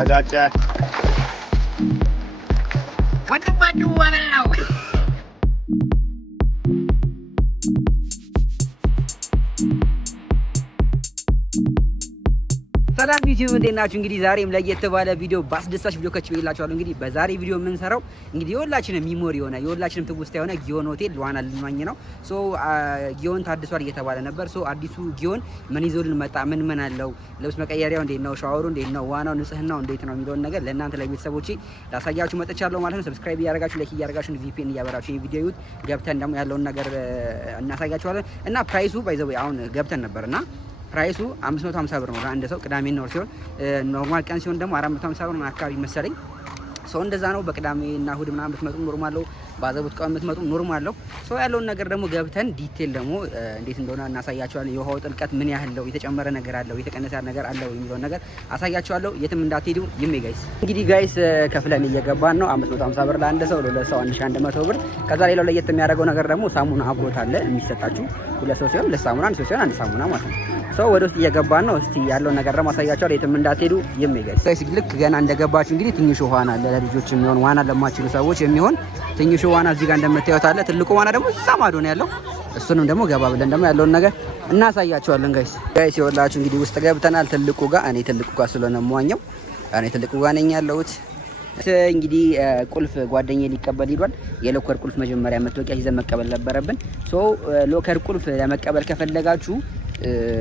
Gotcha. What the fuck you want now? ሰላም ዩቲዩብ እንዴት ናችሁ? እንግዲህ ዛሬም ለየት ባለ ቪዲዮ ባስደሳች ቪዲዮ ከች ብዬላችኋለሁ። እንግዲህ በዛሬ ቪዲዮ የምንሰራው እንግዲህ የሁላችንም ሚሞሪ የሆነ የሁላችንም ትውስታ የሆነ ጊዮን ሆቴል ዋና ልንዋኝ ነው። ሶ ጊዮን ታድሷል እየተባለ ነበር። ሶ አዲሱ ጊዮን ምን ይዞልን መጣ? ምን አለው? ልብስ መቀየሪያው እንዴት ነው? ሻወሩ እንዴት ነው? ዋናው ንጽህናው እንዴት ነው የሚለውን ነገር ለእናንተ ለቤተሰቦቼ ላሳያችሁ መጥቻለሁ ማለት ነው። ሰብስክራይብ እያደረጋችሁ ላይክ እያደረጋችሁ ቪፒኤን እያበራችሁ ይሄ ቪዲዮ ይዩት። ገብተን ደግሞ ያለውን ነገር እናሳያችኋለን እና ፕራይሱ ባይዘው አሁን ገብተን ነበርና ፕራይሱ 550 ብር ነው ለአንድ ሰው ቅዳሜና እሁድ ሲሆን ኖርማል ቀን ሲሆን ደግሞ 450 ብር ነው አካባቢ መሰለኝ። ሰው እንደዛ ነው። በቅዳሜና እሁድ ምናምን ብትመጡ ኖርማል ነው። ባዘቡት ቀን ብትመጡ ኖርማል ነው። ሰው ያለውን ነገር ደግሞ ገብተን ዲቴል ደግሞ እንዴት እንደሆነ እናሳያችኋለን። የውሃው ጥልቀት ምን ያህል ነው፣ የተጨመረ ነገር አለው፣ የተቀነሰ ነገር አለው የሚለውን ነገር አሳያችኋለሁ። የትም እንዳትሄዱ ይሜ ጋይስ። እንግዲህ ጋይስ ከፍለን እየገባን ነው። 550 ብር ለአንድ ሰው፣ ለሁለት ሰው 1100 ብር። ከዛ ሌላው ለየት የሚያደርገው ነገር ደግሞ ሳሙና አብሮት አለ የሚሰጣችሁ። ሁለት ሰው ሲሆን ለሳሙና፣ አንድ ሰው ሲሆን አንድ ሳሙና ማለት ነው። ሰው ወደ ውስጥ እየገባን ነው። እስቲ ያለውን ነገር ደግሞ አሳያችኋለሁ። የትም እንዳትሄዱ ይሜ ጋይስ። ልክ ገና እንደገባችሁ እንግዲህ ትንሽ ውሃ አለ ለልጆች የሚሆን ዋና ለማይችሉ ሰዎች የሚሆን ትንሽ ዋና እዚህ ጋር እንደምታዩት አለ። ትልቁ ዋና ደግሞ እዛ ማዶ ነው ያለው። እሱንም ደግሞ ገባ ብለን ደግሞ ያለውን ነገር እናሳያቸዋለን ጋይስ። ይኸውላችሁ እንግዲህ ውስጥ ገብተናል። ትልቁ ጋር እኔ ትልቁ ጋር ስለሆነ የምዋኘው እኔ ትልቁ ጋር ነኝ ያለሁት። እንግዲህ ቁልፍ ጓደኛዬ ሊቀበል ሄዷል። የሎከር ቁልፍ መጀመሪያ መታወቂያ ይዘን መቀበል ነበረብን። ሶ ሎከር ቁልፍ ለመቀበል ከፈለጋችሁ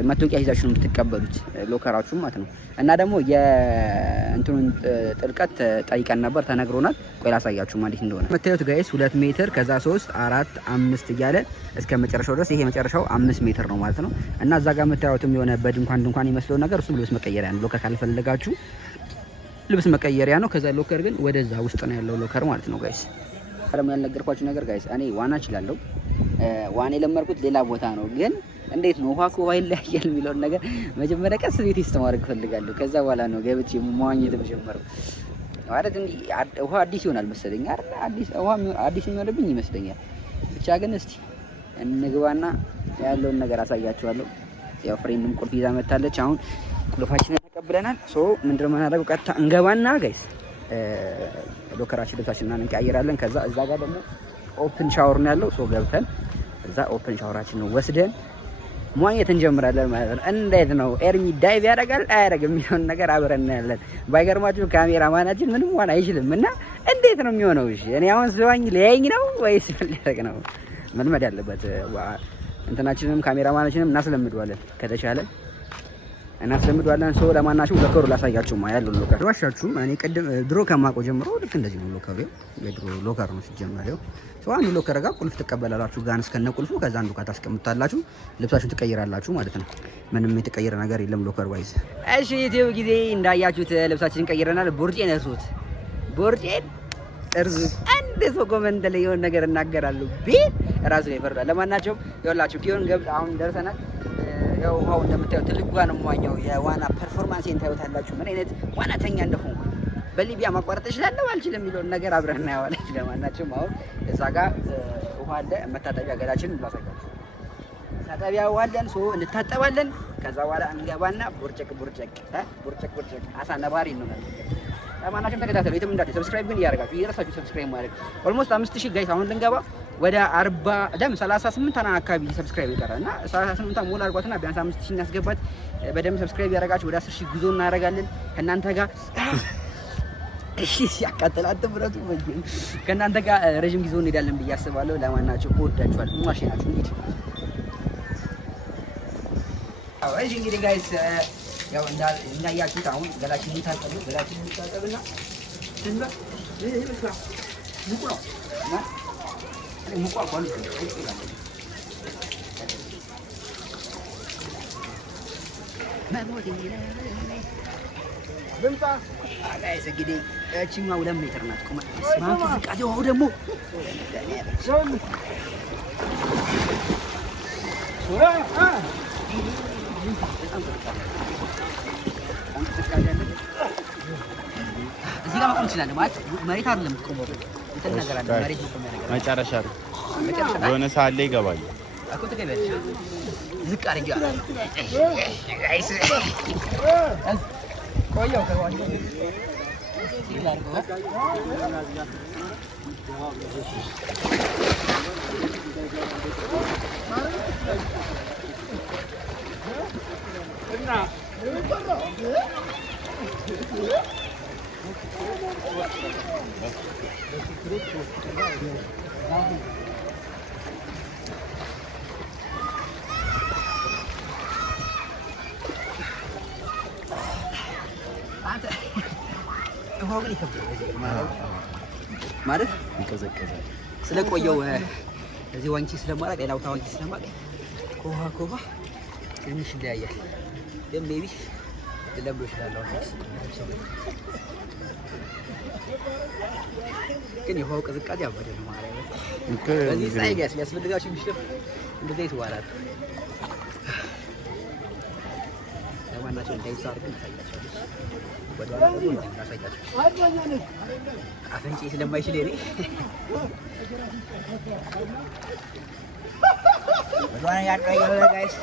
መታወቂያ ይዛችሁ ነው የምትቀበሉት ሎከራችሁ ማለት ነው። እና ደግሞ የእንትኑን ጥልቀት ጠይቀን ነበር ተነግሮናል። ቆይ ላሳያችሁ ማለት እንደሆነ መታየት ጋይስ 2 ሜትር ከዛ 3 4 5 እያለ እስከ መጨረሻው ድረስ ይሄ መጨረሻው 5 ሜትር ነው ማለት ነው። እና እዛ ጋር የምታዩትም የሆነ በድንኳን ይመስለው ነገር እሱም ልብስ መቀየሪያ ነው። ሎከር ካልፈለጋችሁ ልብስ መቀየሪያ ነው። ከዛ ሎከር ግን ወደዛ ውስጥ ነው ያለው ሎከር ማለት ነው ጋይስ። አለም ያልነገርኳችሁ ነገር ጋይስ እኔ ዋና እችላለሁ። ዋና የለመድኩት ሌላ ቦታ ነው ግን እንዴት ነው ውሃ ከውሃ ይለያያል የሚለውን ነገር መጀመሪያ ቀስ ቤት ማድረግ እፈልጋለሁ። ከዛ በኋላ ነው ገብቼ መዋኘት የምጀምረው። ማለት እንዲህ ውሃ አዲስ ይሆናል መሰለኝ አይደል? አዲስ የሚሆንብኝ ይመስለኛል። ብቻ ግን እስቲ እንግባና ያለውን ነገር አሳያችኋለሁ። ያው ፍሬንድም ቁልፍ ይዛ መታለች። አሁን ቁልፋችንን ተቀብለናል። ሶ ምንድነው የምናደርገው? ቀጥታ እንገባና ጋይስ ሎከራችን ልብሳችንን እንቀያየራለን። ከዛ እዛ ጋር ደግሞ ኦፕን ሻወር ነው ያለው። ሶ ገብተን እዛ ኦፕን ሻወራችንን ወስደን መዋኘት እንጀምራለን ማለት ነው። እንዴት ነው ኤርሚ ዳይቭ ያደርጋል አያደርግም የሚለውን ነገር አብረን እናያለን። ባይገርማችሁ ካሜራማናችን ምንም ዋና አይችልም እና እንዴት ነው የሚሆነው? እሺ እኔ አሁን ስዋኝ ሊያየኝ ነው ወይስ ሊያደርግ ነው? መልመድ ያለበት እንትናችንም ካሜራማናችንም እናስለምደዋለን ከተቻለ እናስለምደዋለን። ሶ ለማናችሁ ሎከሩ ላሳያችሁ ያለው ሎከር ዋሻችሁ እኔ ቅድም ድሮ ከማቆ ጀምሮ ልክ እንደዚህ ነው ሎከሩ። የድሮ ሎከር ነው ሲጀመር። ሶ አንዱ ሎከር ጋር ቁልፍ ትቀበላላችሁ ጋር እስከነ ቁልፉ። ከዛ አንዱ ጋር ታስቀምጣላችሁ፣ ልብሳችሁን ትቀይራላችሁ ማለት ነው። ምንም የተቀየረ ነገር የለም ሎከር ዋይዝ። እሺ ዩቲዩብ ጊዜ እንዳያችሁት ልብሳችንን ቀይረናል። ቦርጬን እርሱት፣ ቦርጬን እርሱት። አንድ ሰው ኮመንት ላይ የሆነ ነገር እናገራለሁ ቢል ራሱ ነው ይፈርዳል። ለማናቸውም ይኸውላችሁ ጊዮን ገብተን አሁን ደርሰናል። ያው ውሃው እንደምታዩት ትልቅ ጋር ነው የምዋኘው። የዋና ፐርፎርማንሴን ታዩታላችሁ ምን አይነት ዋናተኛ እንደሆንኩ። በሊቢያ ማቋረጥ እችላለሁ አልችልም የሚለውን ነገር አብረን እናየዋለን። ለማናቸውም አሁን እዛ ጋር ውሃ አለ። መታጠቢያ ገላችን እንላሳያችሁ። መታጠቢያ ውሃ አለን። ሶ እንታጠባለን። ከዛ በኋላ እንገባና ቦርጨቅ አሳ ነባሪ ነው። ለማናቸውም ተከታተሉ። የትም እንዳትሄዱ። ሰብስክራይብ ግን እያደረጋችሁ እየረሳችሁ ሰብስክራይብ ማድረግ። ኦልሞስት 5000 ጋይስ አሁን ልንገባ ወደ 40 ደም 38 አካባቢ ሰብስክራይብ ይቀራል እና 38 ሞላ አድርጓትና ቢያንስ 5000 እናስገባት። በደም ሰብስክራይብ ያደረጋችሁ ወደ 10000 ጉዞ እናደርጋለን ከእናንተ ጋር። እሺ ሲያቃጥላት ብረቱ ከእናንተ ጋር ረጅም ጊዜ እንሄዳለን ብዬ አስባለሁ። ለማናቸው እወዳችኋል። ማሽናችሁ እንዴት እሺ እንግዲህ ጋይስ ያው እንዳያችሁት አሁን ገላችንን ታጠብና ትንባ ይመስላል ሙቁ ነው እና ሙቁ አቋሉ ይችላል ማሞት ይላል ብምጣ ጋይስ እንግዲህ እቺማ 2 ሜትር ናት ቁመት። ስማንት ዝቃዴው ደግሞ ሶል እዚህ ጋር መቆም ትችላለህ ማለት መሬት አይደለም የምትቆመው እንትን ነገር አለ። መሬት ነው ነገር መጨረሻ ነው የሆነ ሰዓት ላይ ይገባል እኮ ተገበልሽ ዝቅ አድርጊ ጋይስ ቆየው ከዋል ማለት ይቀዘቀዛል ስለቆየው እዚህ ዋንቺ ስለማላቅ ሌላው ታዋንቺ ስለማላቅ ኮባ ትንሽ ይለያያል ግን ሜቢ ለምዶ ይችላል ግን የውሃው ቅዝቃዜ አበደ ነው ማለት ነው በዚህ ፀሐይ ጋር ሲያስፈልጋችሁ ምሽት እንደዚህ ይዋላል ለማናቸው እንዳይሳርኩ ታያቻለሽ ወደኋላ ደግሞ ታሳያችሁ አፈንጪ ስለማይችል እኔ ወደኋላ ያቀያለ ጋይስ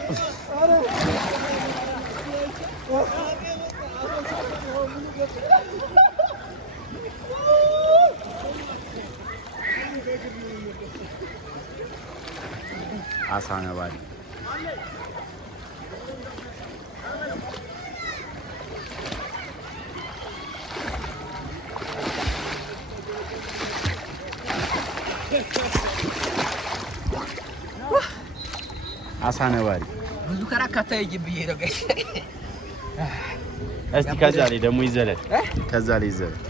አሳ ነባሪ አሳ ነባሪ ብዙ ከራካታ ይጅብዬ ነው ጋይስ እስቲ ከዛ ላይ ደግሞ ይዘለል ከዛ ላይ ይዘለል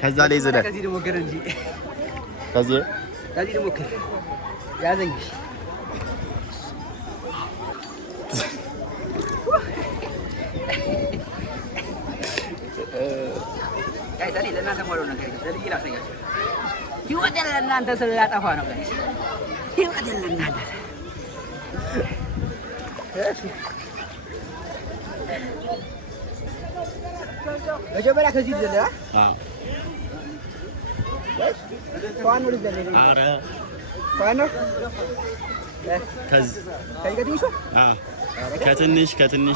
ከዛ ላይ ይዘለል ከዚህ ደግሞ ገረ እንጂ ከዚህ ደግሞ ያዘኝ ጋይስ እኔ ለእናንተ ማለው ነገር ለልጅ ላሳያችሁ ህይወት ለእናንተ ስለላጠፋ ነው ጋይስ ህይወት ለእናንተ መጀመሪያ ከዚህ ይዘለላ ፋኑ ልዘለል አረ ፋኑ ከትንሽ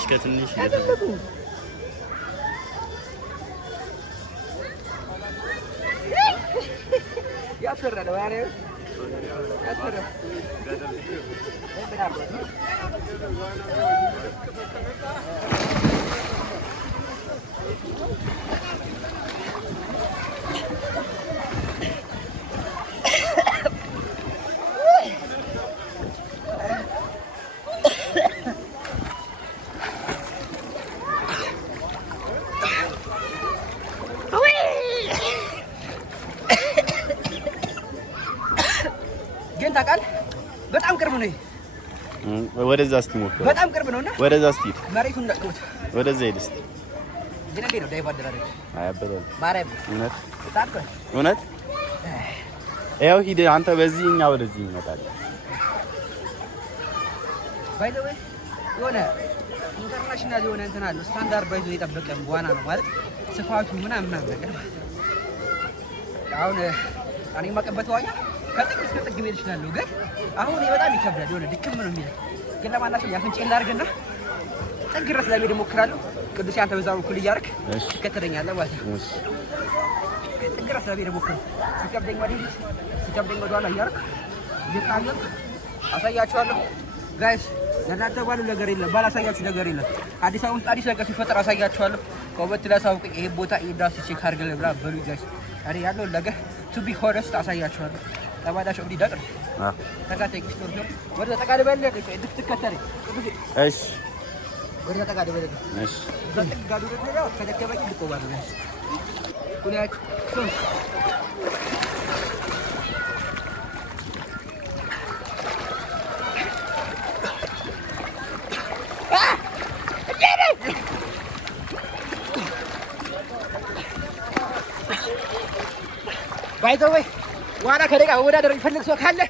ያፈራል ባሬ ያፈራል ግን ታውቃለህ በጣም ቅርብ ነው ወደዛ እስቲ ሞክር በጣም ቅርብ ነውና ወደዛ እስቲ መሬቱን ነቅቶት ወደዛ ሄድ እስቲ ግን እንዴት ነው ዳይቭ አደረገ አያበደም ማርያም እውነት ያው ሂድ አንተ በዚህኛ ወደዚህ ይመጣል ባይ ዘ ወይ የሆነ ኢንተርናሽናል የሆነ እንትን አለ ስታንዳርድ ባይዞ የጠበቀ ዋና ነው ማለት ስፋቱ ምናምን ነገር አሁን እኔ ማቀበት ዋኛ ከጥግ እስከ ጥግ መሄድ እችላለሁ ግን አሁን በጣም ይከብዳል የሆነ ድክም ነው የሚለው ግን ለማናቸው ያፈንጨን ላድርግና ጥግ ድረስ ለመሄድ እሞክራለሁ ቅዱስ ያንተ በዛው በኩል እያደረክ ትከተለኛለህ ማለት ነው ጥግ ድረስ ለመሄድ እሞክራለሁ ሲከብደኝ ወደኋላ እያደረክ እየቃለልክ አሳያችኋለሁ ጋይስ ለእናንተ ባሉ ነገር የለም ባላሳያችሁ ነገር የለም አዲስ አበባ ውስጥ አዲስ ነገር ሲፈጠር አሳያችኋለሁ ከውበት ላሳውቅ ይሄ ቦታ ኢዳስ ቼክ አድርገን ብላ በሉ ጋይስ አሬ ያለው ነገር ቱ ቢ ሆነስት አሳያችኋለሁ ተባዳሽ እንዲ ዳቅር ተካታይ ስቶር ነው ወደ ተቃለ በለቀ እንድትከተል እሺ ወደ ተቃለ በለቀ እሺ ዘጥጋዱ ነው ተደከበኝ ልቆባል ነው ኩላክ ባይ ዘ ወይ ዋና ከደጋ ወዳደር ይፈልግ ሰው ካለ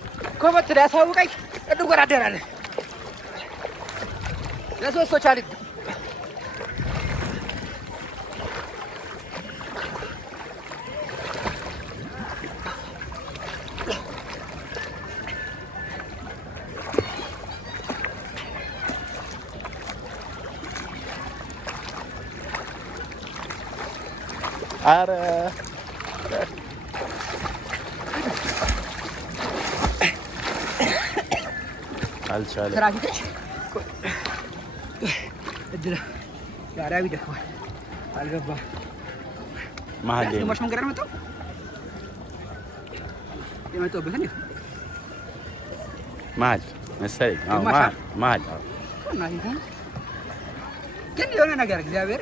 ኮመንት ላይ አሳውቀኝ እንወዳደራለን ለሶስት ሰዎች አለ ኧረ አልቻለም። ትራፊክ እድል ያራቢ ደክሟል። አልገባም። መሀል ላይ ግማሽ መንገድ ነው የመጣሁበት እኔ መሀል መሰለኝ። አዎ መሀል ግን የሆነ ነገር እግዚአብሔር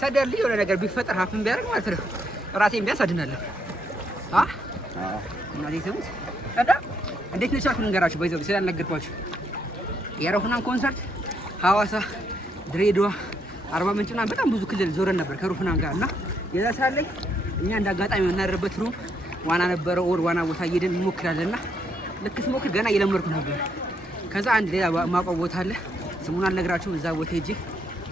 ሰደልኝ የሆነ ነገር ቢፈጠር ሀፍን ቢያደርግ ማለት ነው ራሴን ቢያንስ አድናለሁ። እናቴ ትሙት እና እንዴት ነው ቻልኩ ልንገራችሁ። በይዘው ስላልነገርኳችሁ የሮፍናን ኮንሰርት ሐዋሳ፣ ድሬዳዋ፣ አርባ ምንጭ ምናምን በጣም ብዙ ክልል ዞረን ነበር ከሮፍናን ጋር እና የዛ ሰዓት ላይ እኛ እንዳጋጣሚ የምናደርበት ሩም ዋና ነበረ። ኦር ዋና ቦታ እየሄድን እንሞክራለን እና ልክ ስሞክር ገና እየለመድኩ ነበር። ከዛ አንድ ሌላ ማውቀው ቦታ አለ፣ ስሙን አልነግራችሁም። እዛ ቦታ ሄጄ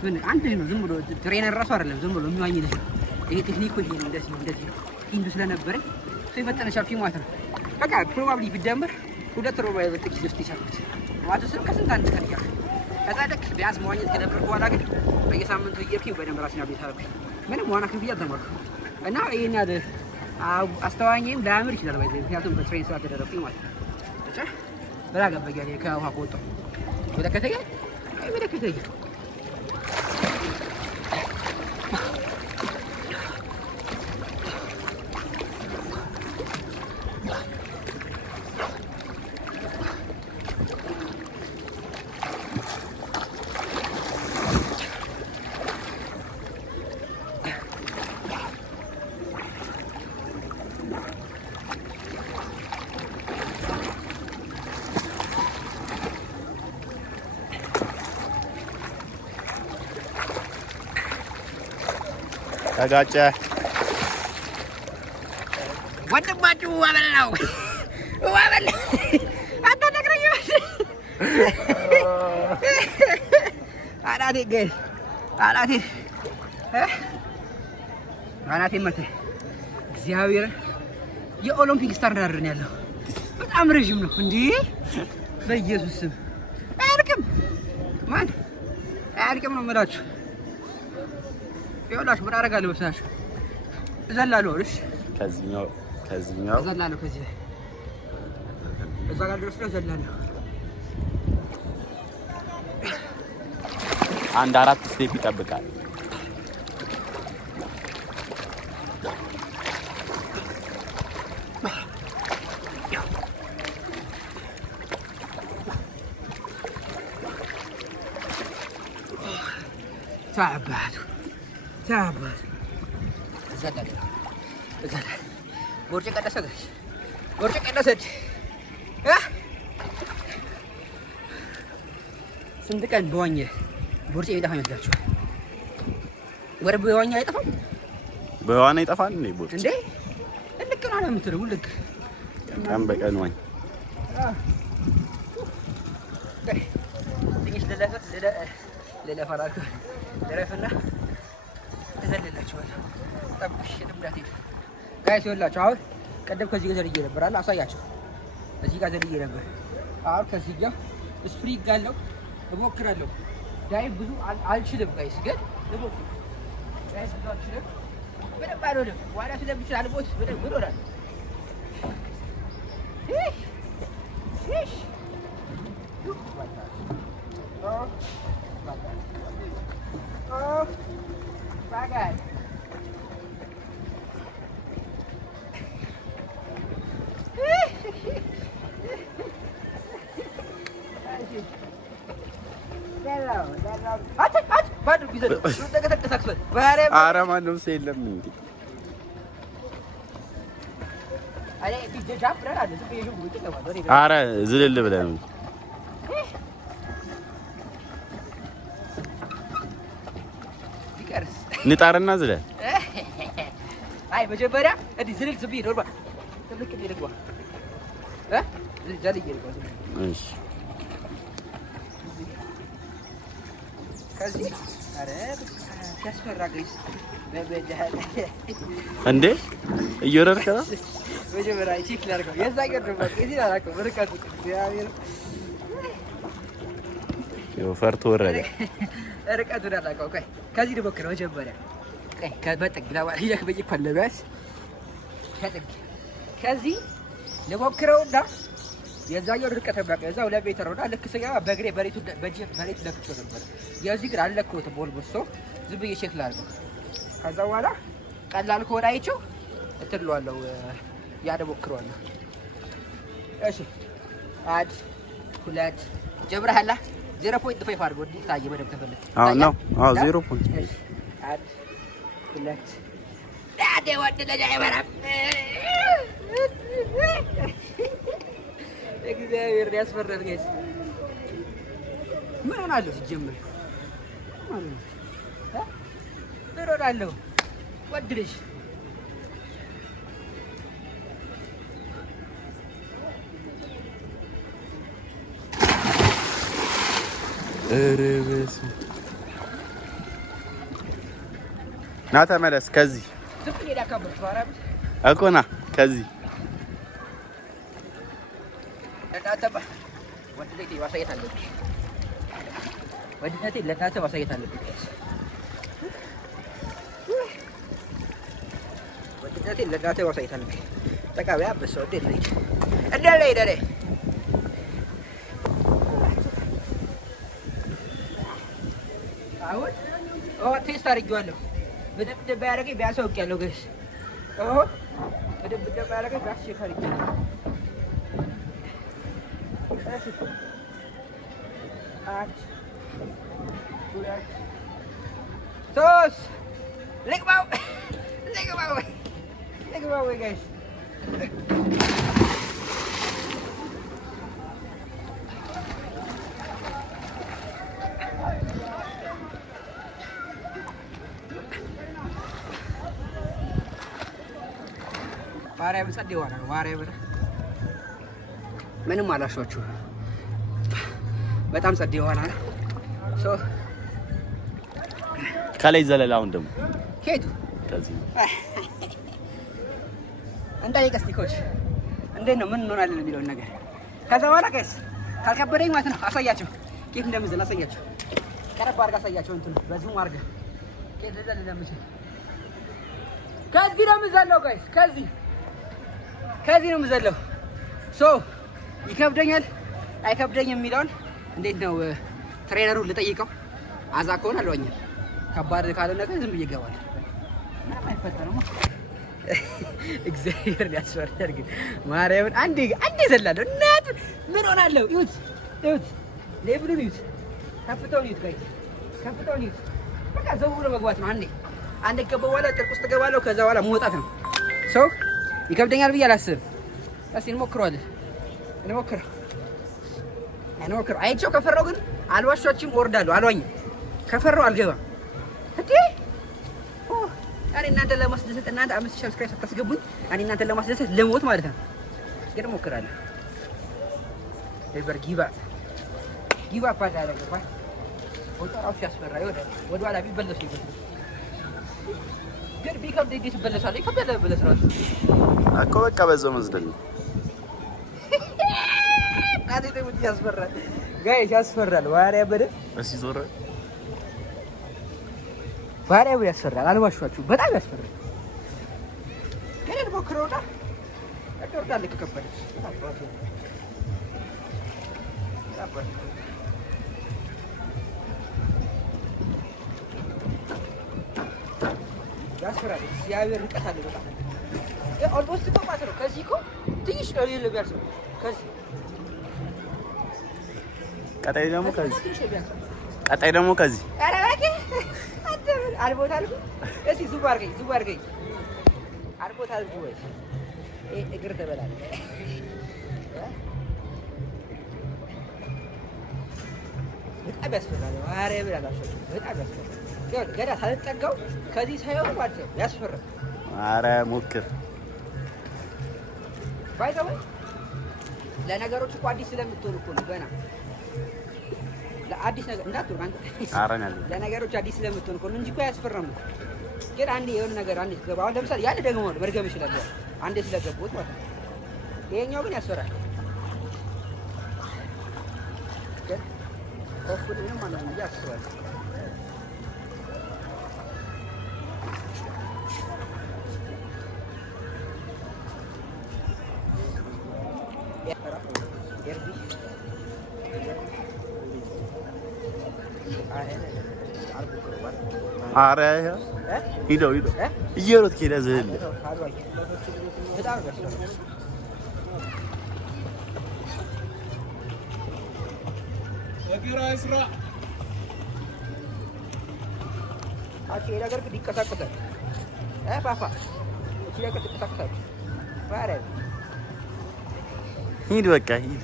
ምን አንድ ነው ዝም ብሎ ትሬነር ራሱ አይደለም ዝም ብሎ የሚዋኝ ልጅ ነው። ይሄ ቴክኒኩ ይሄ ነው፣ እንደዚህ ነው ኢንዱ ስለነበረኝ ሰው የፈጠነ ቻልኩኝ ማለት ነው። በቃ ፕሮባብሊ ቢደምር 2 ሮባ የበለጠ ጊዜ ውስጥ የቻልኩት ማለት ነው። ከስንት አንድ ቀን እያልኩ ከዛ ልክ ቢያንስ መዋኘት ከነበርኩ በኋላ ግን በየሳምንቱ እየሄድኩኝ በደንብ ራሴን አብዴት አደረኩኝ። ምንም ዋና ክፍያ አልተማርኩም እና ይሄን ያህል አስተዋኘም ላያምር ይችላል ባይዘ ምክንያቱም በትሬን ስራ ተደረኩኝ ማለት ነው። ብቻ በላ ገበያ ከውሃ ከወጣሁ መለከተኛ መለከተኛ ተጋጨ ወንድማችሁ አበላው አንተ ነግረኝ አናቴ መተ እግዚአብሔር የኦሎምፒክ ስታንዳርድ ነው ያለው። በጣም ረጅም ነው እንዴ! በኢየሱስ ስም አያልቅም። ማን አያልቅም ነው የምላችሁ። ይኸውላችሁ ምን አደርጋለሁ መሰላችሁ? እዘላለሁ። እሺ ከዚህኛው እዘላለሁ። ከዚህ እዛ ጋር ድረስ እዘላለሁ። አንድ 4 ስቴፕ ይጠብቃል። ታባቱ ቦርጭ ቀነሰች። ስንት ቀን በዋኘ ቦርጭ የሚጠፋ ይመስላችኋል? ወር በዋኘ አይጠፋም? በዋና ይጠፋል እንዴ ቦርጭ? እንዴ ልክ ነው የምትለው። ልክ ቀን በቀን ዋኝ። ትንሽ ልለፋላችሁ ልረፍና እዘልላችኋለሁ። ጠብሽ ልምዳት ሄዱ ጋይስ ይኸውላችሁ። አሁን ቀደም ከዚህ ጋር ዘልዬ ነበር አለ አሳያችሁ። እዚህ ጋር ዘልዬ ነበር። አሁን ከዚህ ጋር ስፕሪንግ ጋለው እሞክራለሁ። ዳይቭ ብዙ አልችልም ጋይስ፣ ግን ልሞክር። ዳይቭ ብዙ አልችልም፣ በደንብ አልሆንም። ዋና ስለምችል አልሞት በደንብ እኖራለሁ። ኧረ ማንም ሰው የለም እንዴ? ኧረ ዝልል ብለህ ነው ንጣርና ዝለህ። አይ መጀመሪያ እንዲህ ዝልል ስብዬ ኖርማል ትልቅ ልግባ እሺ ከዚህ ኧረ ሲያስፈራ ጋይስ እንዴ እየወረድክ ነው። መጀመሪያ ቼክ ላድርገው። የዛ ገር ነው በቃ እዚህ አላውቅም። ርቀቱ እግዚአብሔር ፈርቶ ወረደ። ርቀቱን አላውቀውም። ቆይ ከዚህ ልሞክር መጀመሪያ በጥግ ለባልክ በይፈለበስ ከጥግ ከዚህ ለሞክረውና የዛኛው ርቀት ተብራቀ እዛው ለቤት ረውና ልክ ስገባ በእግሬ በሬቱ ለክቼው ነበር። የዚህ ግን አልለካሁትም። ኦልሞስት ዝም ብዬ ቼክ ላድርገው። ከዛ በኋላ ቀላል ከሆነ አይቼው እትለዋለሁ ያደሞክረዋለሁ። እሺ 1 2 ጀምረሃል። 0.5 አድርጎ እንዲታየ በደምብ ተፈልግ። አዎ ነው። አዎ 0.5 እሺ 1 2 ዳዴ ወደ ለጃ ይበራም እግዚአብሔር ያስፈራል። ጋይስ ምን ሆናለሁ? ሲጀምር ምን ሆናለሁ? ወድልሽ እረበስ ና ተመለስ። ከዚህ እኮ ና ከዚህ ወድነቴ ለእናንተ ማሳየት አለብኝ። ወድነቴ ለእናንተ ማሳየት አለብኝ። ጠቃሚ አበሰው እንዴት ነኝ? እንደለ አሁን ቴስት አድርጌዋለሁ። በደንብ ባያደርገኝ ቢያንስ አውቄያለሁ። ጋይስ አሁን በደንብ ባያደርገኝ ቢያንስ ቼክ አድርጌያለሁ። ሶስት ልግባው ጋይስ ማርያምን ጸድ ይሆናል። ማርያምን ምንም አላሻችሁ። በጣም ጸድ ይሆናል። ሶ ከላይ ዘለላ አሁን ደግሞ ሄዱ ከዚህ እንዳይቀስ ቲኮች እንዴት ነው ምን እንሆናለን የሚለውን ነገር ከዛ በኋላ ቀስ ካልከበደኝ ማለት ነው አሳያቸው። ኬት እንደምዘል አሳያቸው። ቀረብ አድርጋ አሳያቸው። እንትን በዙም አድርጋ ኬት እንደምዘል ከዚህ ነው የምዘለው ጋይስ ከዚህ ነው የምዘለው። ሶ ይከብደኛል አይከብደኝም የሚለውን እንዴት ነው ትሬነሩን ልጠይቀው። አዛ ከሆነ አልዋኝም። ከባድ ካልሆነ ግን ዝም ብዬ እገባለሁ። ምንም አይፈጠርም። እግዚአብሔር ያስፈራል። ግን ማርያምን አንዴ ዘላለሁ። እናት ምን ሆናለሁ? እዩት ሌብሉን እዩት፣ ከፍተውን እዩት ጋይስ፣ ከፍተውን እዩት። በቃ ዘው ብሎ መግባት ነው። አንዴ ገባሁ በኋላ ጥልቅ ውስጥ እገባለሁ። ከዛ በኋላ መውጣት ነው። ሰው ይከብደኛል ብዬ አላስብም። እስኪ እንሞክረዋለን። እንሞክረው አይቼው ከፈራው ግን አልዋሻችሁም፣ እወርዳለሁ። አልዋኝም። ከፈራው አልገባም። እንዴ እኔ እናንተን ለማስደሰት እናንተ 5000 ሰብስክራይብ ሳታስገቡኝ እኔ እናንተን ለማስደሰት ለሞት ማለት ነው። ግን እሞክራለሁ። ጊቭ አፕ አደረገ። ወጣው ሲያስፈራ ወደ ኋላ ቢበለሱ ግን ቢከብድ እንዴት ይበለሳል? ይከብዳል። በለስ ራሱ እኮ በቃ በዛው መዝደል ነው። አዴ ደም ያስፈራል ጋይስ፣ ያስፈራል። ዋሪያ በደ እሺ ዞረ ዋሪያው ያስፈራል። አልዋሻችሁ፣ በጣም ያስፈራል። ግን ሞክረውና አጥርዳል ከከበደ ያስፈራል። እግዚአብሔር ርቀት አለ በጣም ኦልሞስት እኮ ማለት ነው። ከዚህ እኮ ትንሽ ነው ቢያንስ ከዚህ ቀጣይ ደግሞ ከዚህ ኧረ እባክህ አልቦታል። እስኪ ዙብ አድርገኝ አልቦታል ወይ እግር ተበላለህ። በጣም ያስፈራል። ማርያም ብላላችሁ በጣም ያስፈራል። ገና ሳልጠጋው ከዚህ ሳይሆን ማለት ነው ያስፈራል። ኧረ ሞክር ባይዘው ለነገሮች እኮ አዲስ ስለምትሆን እኮ ነው። ገና ለአዲስ ነገር እንዳትሆን አንተ ለነገሮች አዲስ ስለምትሆን እኮ ነው እንጂ እኮ አያስፈራም። ግን አንዴ የሆነ ነገር አንዴ ስትገባ አሁን ለምሳሌ ያለ ደግሞ መድገም ይችላል አንዴ ስለገቡት ማለት ነው። ይሄኛው ግን ያስፈራል። ግን ኦፍሪም ማለት ነው ያስፈራል። ኧረ ሂደው እየሮጥክ ሄደህ ዝህል ሂድ በቃ ሂድ።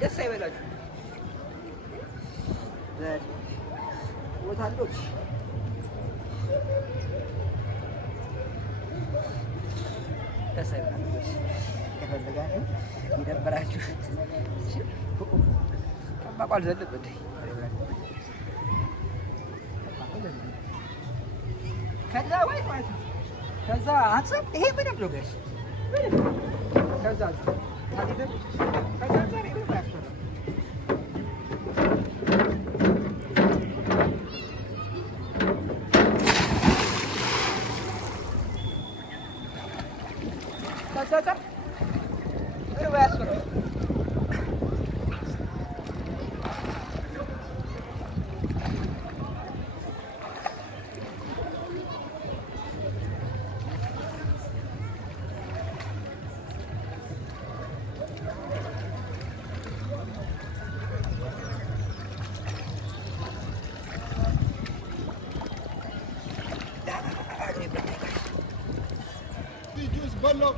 ደስ አይበላችሁ ቦታሎች ደስ አይበላችሁ ከፈለጋችሁ ይደበራችሁ ጠባቋል ዘለበት ከዛ ወይ ማለት ነው። ከዛ አንሳብ ይሄ ምንም ነው ጋይስ ከዛ Bello.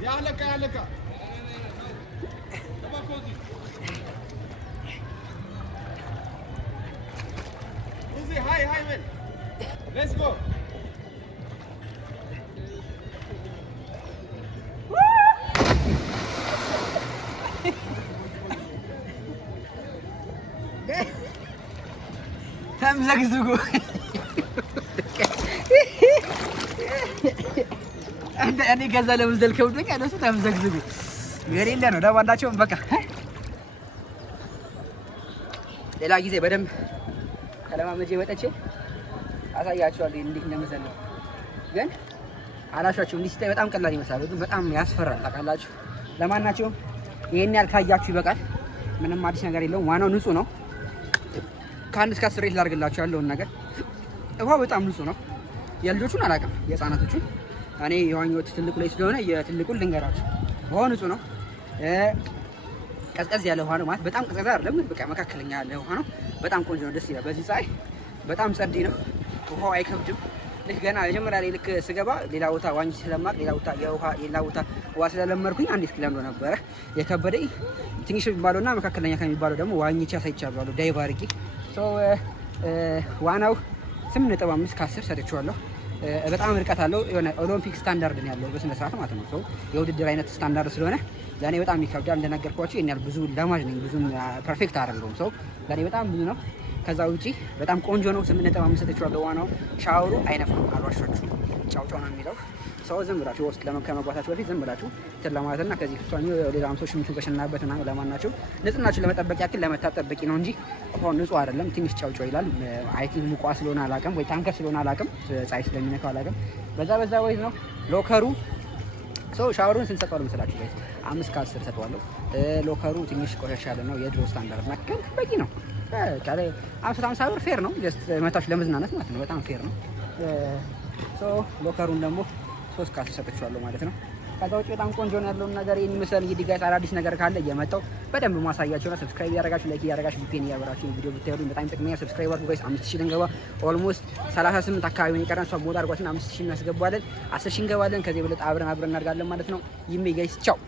يعلك يعلك. Uzi, hi man. Let's go. ተምዘግዝጉ እኔ ከዛ ለምዘል ከብዶኝ እነሱ ተምዘግዝጉ የሌለ ነው። ለማናቸውም በቃ ሌላ ጊዜ በደንብ ከለማመጄ ወጥቼ አሳያቸዋለሁ እንዴት እንደምዘል። ግን አላሻቸውም። እንዲህ ሲታይ በጣም ቀላል ይመስላል፣ ግን በጣም ያስፈራል። ታውቃላችሁ። ለማናቸውም ይሄን ያህል ካያችሁ ይበቃል። ምንም አዲስ ነገር የለውም። ዋናው ንጹህ ነው። ከአንድ እስከ 10 ሬት ላድርግላችሁ ያለውን ነገር። ውሃው በጣም ንጹህ ነው። የልጆቹን አላውቅም፣ የህፃናቶቹን እኔ የዋኘሁት ትልቁ ላይ ስለሆነ የትልቁን ልንገራችሁ። ውሃው ንጹህ ነው። ቀዝቀዝ ያለ ውሃ ነው ማለት በጣም ቀዝቀዝ አይደለም፣ በቃ መካከለኛ ያለ ውሃ ነው። በጣም ቆንጆ ነው፣ ደስ ይላል። በዚህ ፀሐይ በጣም ጸዴ ነው። ውሃው አይከብድም። ልክ ገና መጀመሪያ ላይ ልክ ስገባ ሌላ ቦታ ዋኝ ስለማቅ ሌላ ቦታ ውሃ ስለለመድኩኝ አንዴ እስኪለምዶ ነበረ የከበደኝ። ትንሽ የሚባለውና መካከለኛ ከሚባለው ደግሞ ዋኝቼ አሳይቻለሁ ዳይቭ አድርጌ። ዋናው 8.5 ከ10 ሰጥቼዋለሁ። በጣም ርቀት አለው። የሆነ ኦሎምፒክ ስታንዳርድ ነው ያለው በስነ ስርዓት ማለት ነው። የውድድር አይነት ስታንዳርድ ስለሆነ ለእኔ በጣም ይከብዳል። እንደነገርኳችሁ ይሄን ያህል ብዙ ለማጅ ነኝ፣ ብዙም ፐርፌክት አይደለሁም። ለእኔ በጣም ብዙ ነው። ከዛ ውጪ በጣም ቆንጆ ነው። 8.5 ሰጥቼዋለሁ። ዋናው ሻወሩ አይነፋም፣ አልዋሻችሁም። ጫውጫው ነው የሚለው። ዝም ብላችሁ ውስጥ ከመግባታችሁ በፊት ዝም ብላችሁ እንትን ለማለትና ከዚህ ፍሷኙ ሌላ አምሶሽ ምቹ ከሸናበት እና ለማናችሁ ንጽህናችሁን ለመጠበቅ ያክል ለመታጠብ በቂ ነው እንጂ ውሃው ንጹህ አይደለም። ትንሽ ጫውጫው ይላል። አይ ቲንክ ሙቋ ስለሆነ አላውቅም፣ ወይ ታንከር ስለሆነ አላውቅም፣ ፀሐይ ስለሚነካው አላውቅም። በዛ ወይ ነው ሎከሩ። ሻወሩን ስንሰጠው ለምሳላችሁ ጋይስ 5 ከ10 ሰጠዋለሁ። ሎከሩ ትንሽ ቆሻሻ ያለ ነው፣ የድሮ ስታንዳርድ ነው፣ ግን በቂ ነው። ካለ 50 ብር ፌር ነው። ጀስት መታችሁ ለመዝናናት ማለት ነው። በጣም ፌር ነው። ሎከሩን ደግሞ 3 ከ10 ሰጥቼዋለሁ ማለት ነው። ከዛ ውጭ በጣም ቆንጆ ነው ያለውን ነገር ይሄን ይመስላል። እንግዲህ ጋይስ አዳዲስ ነገር ካለ እየመጣሁ በደንብ ማሳያችሁ ነው። ሰብስክራይብ ያደረጋችሁ፣ ላይክ ያደረጋችሁ፣ ቪፒኤን ያበራችሁ ቪዲዮ ብታዩልኝ በጣም ይጠቅመኛል። ሰብስክራይብ አድርጉ ጋይስ። 5000 ልንገባ ኦልሞስት 38 አካባቢ ነው የቀረን። ሞድ አድርጓችን 5000 እናስገባለን። 10000 እንገባለን። ከዚህ በለጠ አብረን እናደርጋለን ማለት ነው። ይሜ ጋይስ ቻው።